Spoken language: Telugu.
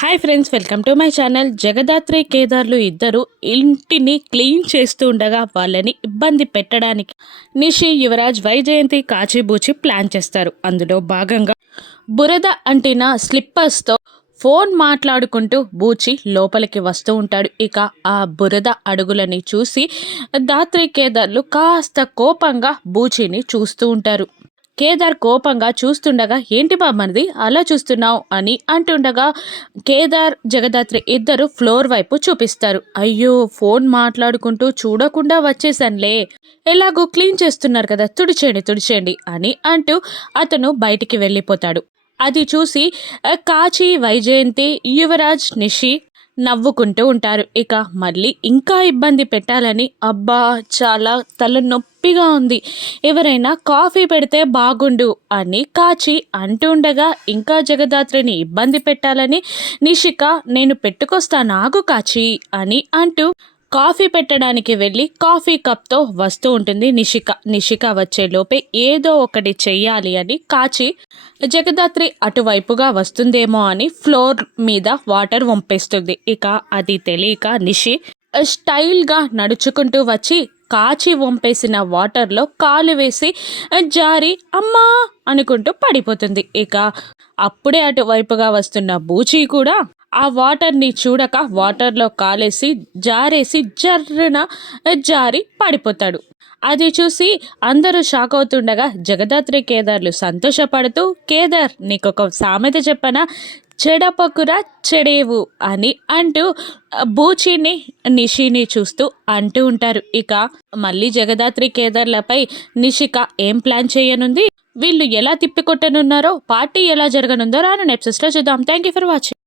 Hi friends welcome to my channel. Jagadhatri కేదార్లు ఇద్దరు ఇంటిని క్లీన్ చేస్తూ ఉండగా వాళ్ళని ఇబ్బంది పెట్టడానికి నిషి యువరాజ్ వైజయంతి కాచిబూచి ప్లాన్ చేస్తారు. అందులో భాగంగా బురద అంటిన స్లిప్పర్స్తో ఫోన్ మాట్లాడుకుంటూ బూచి లోపలికి వస్తూ ఉంటాడు. ఇక ఆ బురద అడుగులని చూసి దాత్రి కేదార్లు కాస్త కోపంగా బూచిని చూస్తూ ఉంటారు. కేదార్ కోపంగా చూస్తుండగా ఏంటి బామ్మది అలా చూస్తున్నావు? అని అంటుండగా కేదార్ జగదాత్రి ఇద్దరు ఫ్లోర్ వైపు చూపిస్తారు. అయ్యో ఫోన్ మాట్లాడుకుంటూ చూడకుండా వచ్చేసానులే ఎలాగో క్లీన్ చేస్తున్నారు కదా తుడిచేయండి తుడిచేయండి అని అంటూ అతను బయటికి వెళ్ళిపోతాడు. అది చూసి కాచి వైజయంతి యువరాజ్ నిషి నవ్వుకుంటూ ఉంటారు. ఇక మళ్ళీ ఇంకా ఇబ్బంది పెట్టాలని అబ్బా చాలా తలనొప్పిగా ఉంది. ఎవరైనా కాఫీ పెడితే బాగుండు అని కాచి అంటుండగా ఇంకా జగదాత్రిని ఇబ్బంది పెట్టాలని నిషిక నేను పెట్టుకొస్తా ఆగు కాచి అని అంటూ కాఫీ పెట్టడానికి వెళ్ళి కాఫీ కప్తో వస్తూ ఉంటుంది నిషిక. నిషిక వచ్చే లోపే ఏదో ఒకటి చెయ్యాలి అని కాచి జగదాత్రి అటువైపుగా వస్తుందేమో అని ఫ్లోర్ మీద వాటర్ వంపేస్తుంది. ఇక అది తెలియక నిషి స్టైల్గా నడుచుకుంటూ వచ్చి కాచి వంపేసిన వాటర్లో కాలు వేసి జారి అమ్మా! అనుకుంటూ పడిపోతుంది. ఇక అప్పుడే అటువైపుగా వస్తున్న బూచి కూడా ఆ వాటర్ని చూడక వాటర్లో కాలేసి జారేసి జర్రున జారి పడిపోతాడు. అది చూసి అందరూ షాక్ అవుతుండగా జగదాత్రి కేదార్లు సంతోషపడుతూ కేదార్ నీకొక సామెత చెప్పనా? చెడపకురా చెడేవు అని అంటూ బూచిని నిషిని చూస్తూ అంటూ ఉంటారు. ఇక మళ్ళీ జగదాత్రి కేదార్లపై నిషిక ఏం ప్లాన్ చేయనుంది? వీళ్ళు ఎలా తిప్పికొట్టనున్నారో పార్టీ ఎలా జరగనుందో రాను నెప్సెస్లో చూద్దాం. Thank you for watching.